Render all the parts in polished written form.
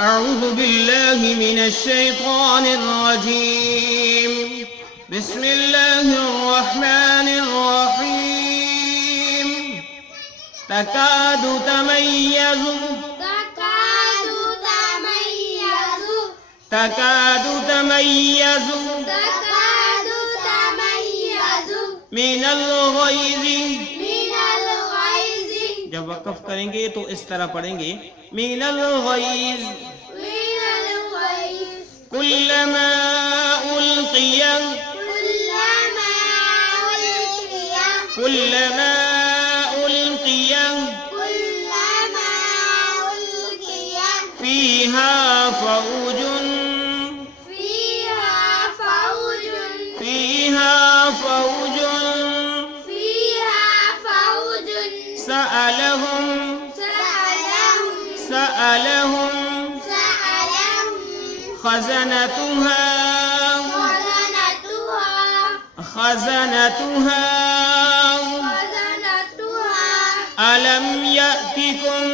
أعوذ بالله من الشيطان الرجيم. بسم الله الرحمن الرحيم. تكاد تميز من الغيظ. جب وقف کریں گے تو اس طرح پڑھیں گے من الغیظ کلما القی فیہا فوج سألهم خزنتها ألم يأتكم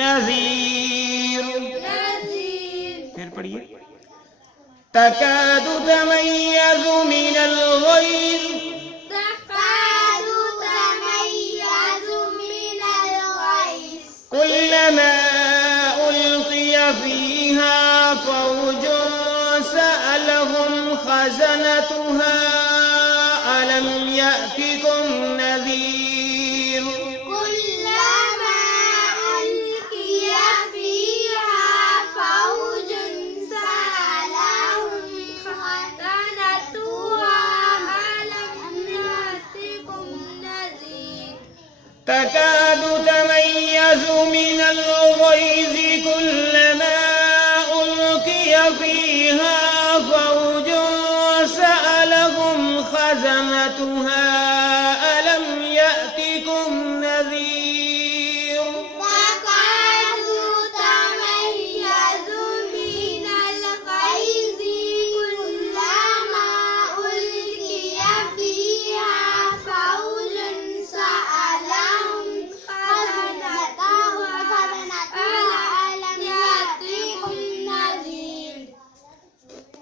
نذير. پھر پڑھیے تكاد تميز من الغيظ كلما ألقي فيها فوج سألهم خزنتها ألم يأتكم نذير. تكاد تميز من الغيظ كلما ألقي فيها فوج سألهم خزنتها ألم يأتكم نذير.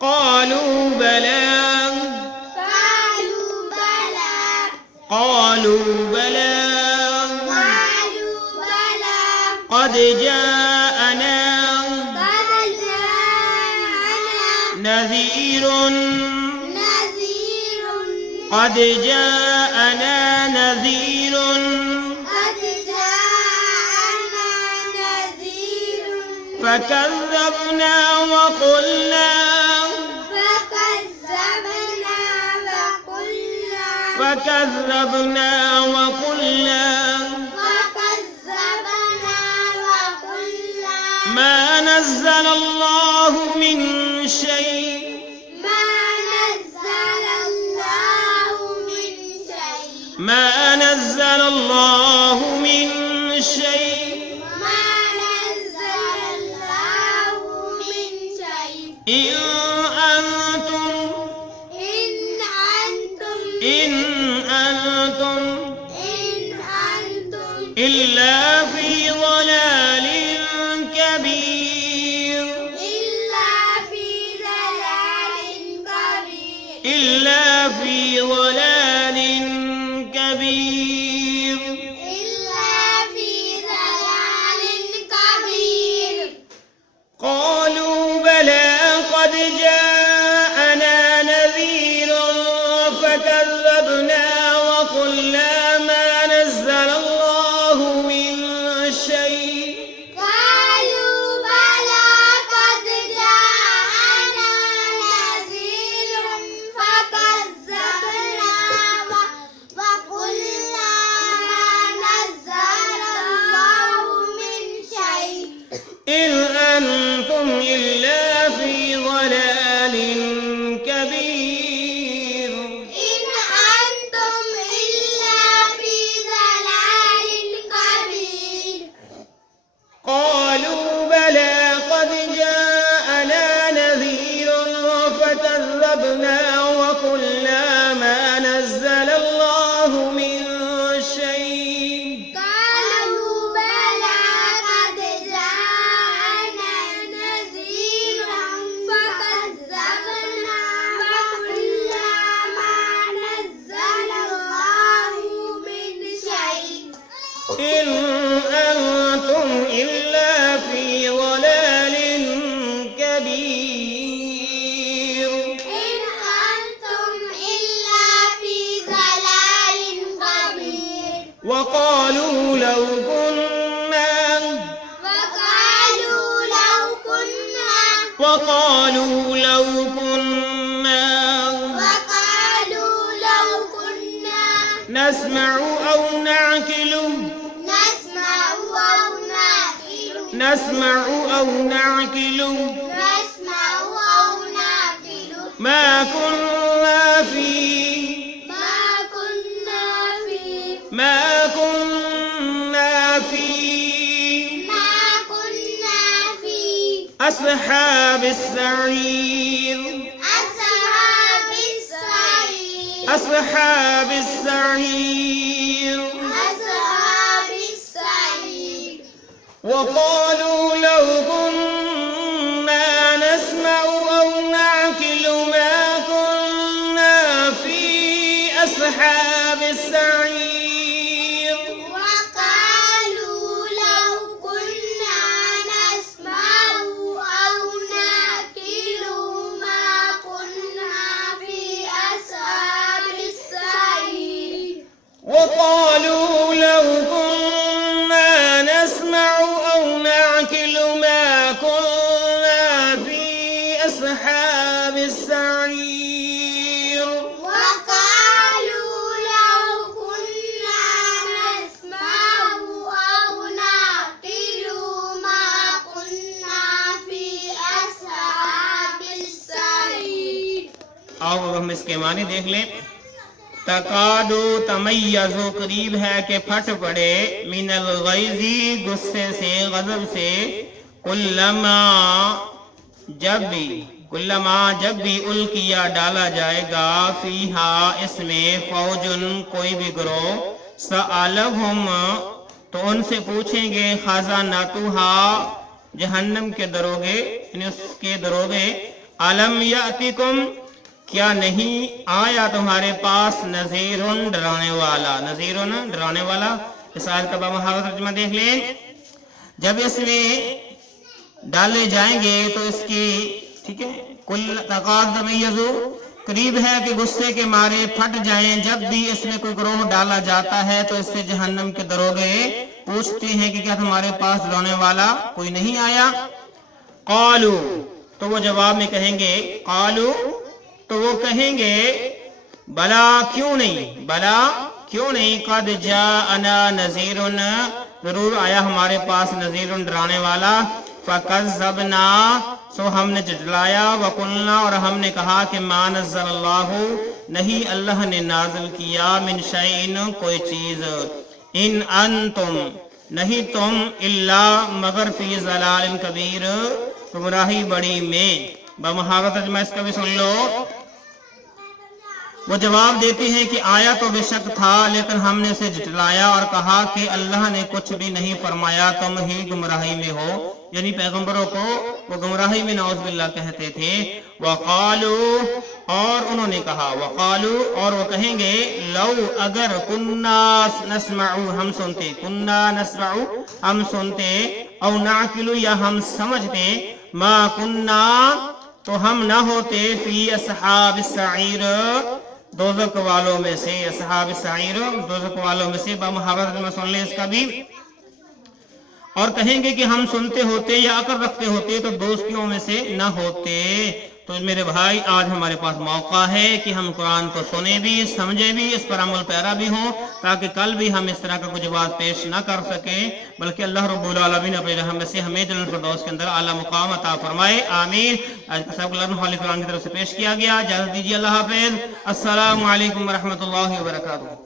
قالوا بلى قد جاءنا نذير فكذبنا وقلنا ما نزل الله من شيء إن أنتم إلا في ضلال كبير. قالوا بلى قد جاءنا نذير فكذبنا وقلنا ما نزل الله من شيء. فكذبنا وقالوا لو كنا وقالوا لو كنا نسمع أو نعقل ما كنا في أصحاب السعير وقالوا لو كنا نسمع أو نعقل ما كنا في أصحاب السعير وقالوا لو كنا نسمع أو نعقل ما كنا في أصحاب السعير اور ہم اس کے معنی دیکھ لیں. تقادو تمیزو قریب ہے کہ پھٹ پڑے من الغیظی غصے سے غضب سے کلما جب بھی الکیا ڈالا جائے گا فیہا اس میں فوجن کوئی بھی گروہ سألہم تو ان سے پوچھیں گے خزانتہا جہنم کے دروگے یعنی اس کے دروگے علم یأتکم کیا نہیں آیا تمہارے پاس نذیرن ڈرانے والا. اس آیت کا بمحاورہ ترجمہ دیکھ لیں. جب اس میں ڈالے جائیں گے تو اس کی ٹھیک ہے کل تقاد تمیزو قریب ہے کہ غصے کے مارے پھٹ جائیں جب بھی اس میں کوئی گروہ ڈالا جاتا ہے تو اس سے جہنم کے دروگے پوچھتے ہیں کہ کیا تمہارے پاس ڈرانے والا کوئی نہیں آیا. قالو تو وہ جواب میں کہیں گے بلا کیوں نہیں قد جاءنا نذیر ضرور آیا ہمارے پاس نذیر ڈرانے والا. فکذبنا سو ہم نے جھٹلایا. وقلنا اور ہم نے کہا کہ ما نزل اللہ نہیں اللہ نے نازل کیا من شیء کوئی چیز ان انتم نہیں تم الا مگر فی ضلال کبیر گمراہی بڑی میں. بمحاورہ ترجمہ اس کا بھی سن لو. وہ جواب دیتے ہیں کہ آیا تو بے شک تھا لیکن ہم نے اسے جھٹلایا اور کہا کہ اللہ نے کچھ بھی نہیں فرمایا تم ہی گمراہی میں ہو. یعنی پیغمبروں کو وہ گمراہی میں نعوذ باللہ کہتے تھے. وقالو اور انہوں نے کہا وقالو اور وہ کہیں گے لو اگر کننا نسمع ہم سنتے او نعقل یا ہم سمجھتے ما کننا تو ہم نہ ہوتے فی اصحاب السعیر دوزخ والوں میں سے. اصحاب السعیر دوزخ والوں میں سے. بمحاورہ میں سن لیں اس کا بھی. اور کہیں گے کہ ہم سنتے ہوتے یا عقل رکھتے ہوتے تو دوستیوں میں سے نہ ہوتے. تو میرے بھائی آج ہمارے پاس موقع ہے کہ ہم قرآن کو سنیں بھی سمجھیں بھی اس پر عمل پیرا بھی ہوں تاکہ کل بھی ہم اس طرح کا کچھ بات پیش نہ کر سکیں بلکہ اللہ رب العالمین اپنے رحم سے ہمیں جنت الفردوس کے اندر اعلیٰ مقام عطا فرمائے. آمین. آج کا سبق قرآن کی طرف سے پیش کیا گیا. اجازت دیجیے. اللہ حافظ. السلام علیکم ورحمۃ اللہ وبرکاتہ.